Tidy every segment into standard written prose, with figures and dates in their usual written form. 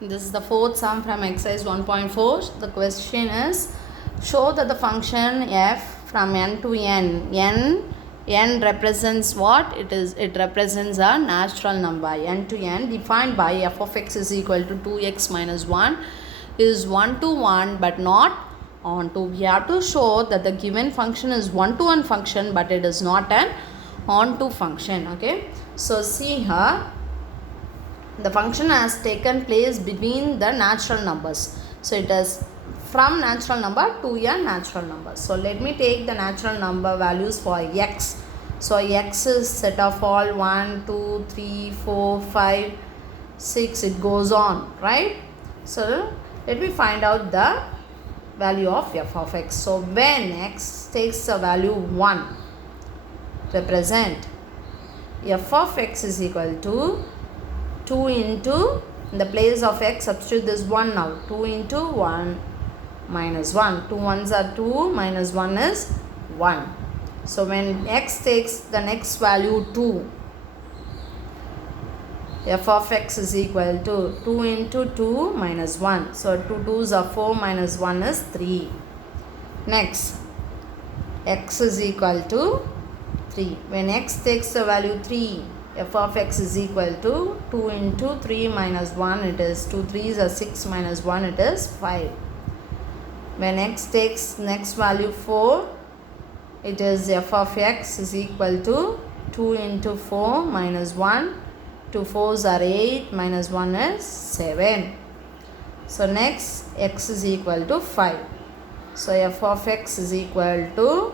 This is the fourth sum from exercise 1.4. The question is, show that the function f from n to n represents what? It represents a natural number. N to n defined by f of x is equal to 2x minus 1 is 1 to 1 but not on to. We have to show that the given function is 1 to 1 function but it is not an on to function. Okay. So see here. The function has taken place between the natural numbers. So it is from natural number to a natural number. So let me take the natural number values for x. So x is set of all 1, 2, 3, 4, 5, 6. It goes on, right? So let me find out the value of f of x. So when x takes a value 1, represent f of x is equal to 2 into, in the place of x substitute this 1 now, 2 into 1 minus 1, 2 ones are 2 minus 1 is 1. So when x takes the next value 2, f of x is equal to 2 into 2 minus 1. So 2 2s are 4 minus 1 is 3. Next, x is equal to 3. When x takes the value 3, f of x is equal to 2 into 3 minus 1, it is 2 3s are 6 minus 1, it is 5. When x takes next value 4, it is f of x is equal to 2 into 4 minus 1, 2 4s are 8 minus 1 is 7. So next x is equal to 5. So f of x is equal to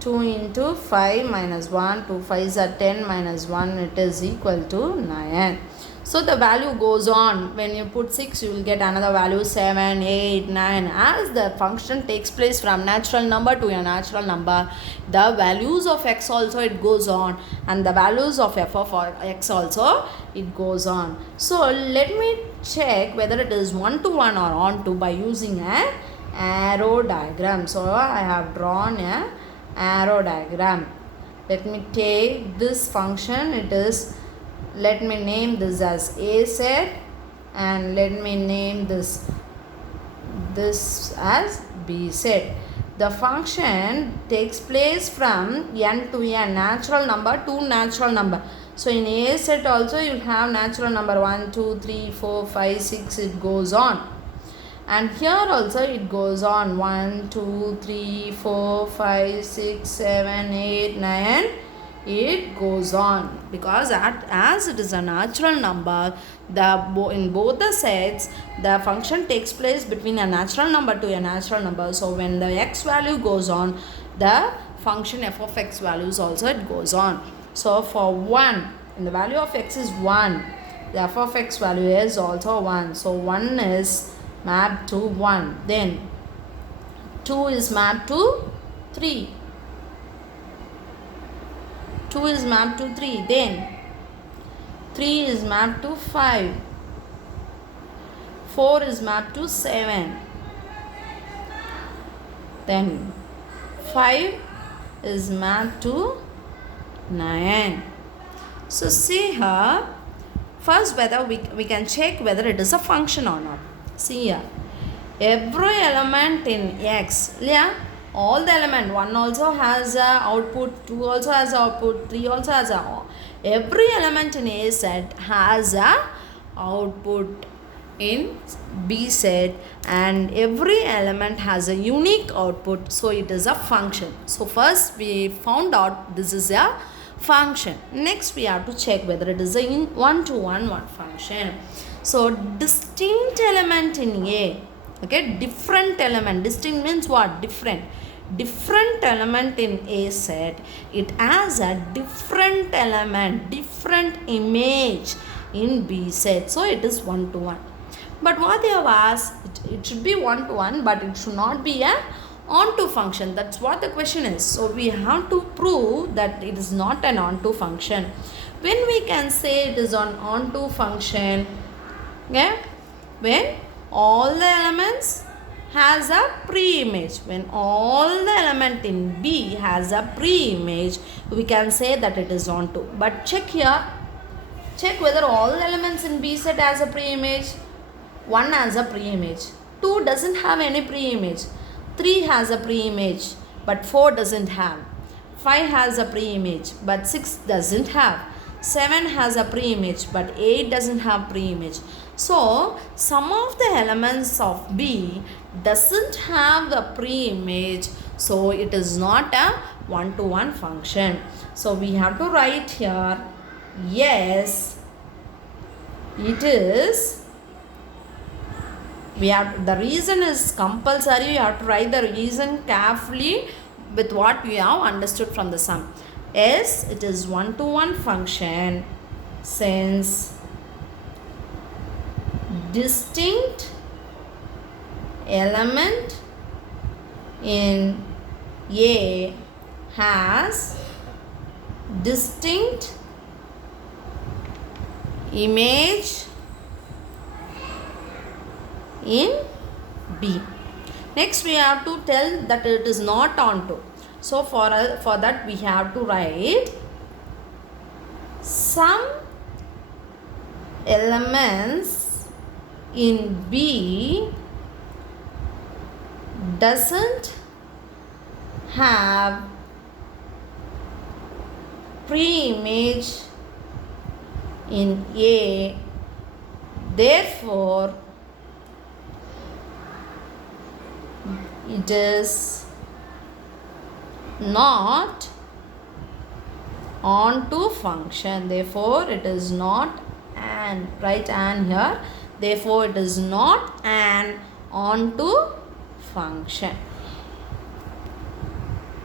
2 into 5 minus 1, 2 5s are 10 minus 1, it is equal to 9. So the value goes on. When you put 6, you will get another value 7, 8, 9. As the function takes place from natural number to a natural number, the values of x also it goes on, and the values of f of x also it goes on. So let me check whether it is 1 to 1 or on to by using an arrow diagram. So I have drawn a arrow diagram. Let me take this function. It is, let me name this as a set, and let me name this as b set. The function takes place from n to n, natural number to natural number. So in a set also you have natural number 1 2 3 4 5 6, it goes on. And here also it goes on 1 2 3 4 5 6 7 8 9, it goes on, because as it is a natural number, in both the sets the function takes place between a natural number to a natural number. So when the x value goes on, the function f of x values also it goes on. So for 1, and the value of x is 1, the f of x value is also 1. So 1 is mapped to 1, then 2 is mapped to 3, 2 is mapped to 3, then 3 is mapped to 5, 4 is mapped to 7, then 5 is mapped to 9. So see here, first whether we can check whether it is a function or not. See here, every element in x, yeah, all the element, 1 also has a output, 2 also has a output, 3 also has a, every element in a set has a output in b set, and every element has a unique output, so it is a function. So first we found out this is a function. Next we have to check whether it is a 1 to 1 function. So distinct element in A, okay, different element, distinct means what? Different element in A set, it has a different element, different image in B set, so it is 1 to 1. But what they have asked, it should be 1 to 1, but it should not be a onto function. That's what the question is. So we have to prove that it is not an onto function. When we can say it is an onto function, okay, when all the elements has a pre-image, when all the element in B has a pre-image, we can say that it is onto. But check here, check whether all the elements in B set has a pre-image. 1 has a pre-image. 2 doesn't have any pre-image. 3 has a pre-image but 4 doesn't have. 5 has a pre-image but 6 doesn't have. 7 has a pre-image but 8 doesn't have pre-image. So some of the elements of B doesn't have a pre-image, so it is not a one-to-one function. So we have to write here, yes, it is. The reason is compulsory. You have to write the reason carefully with what we have understood from the sum. Yes, it is one-to-one function since distinct element in A has distinct image in B. Next we have to tell that it is not onto. So for that we have to write some elements in B doesn't have pre-image in A, therefore it is not onto function. Therefore it is not an, write an here, therefore it is not an onto function.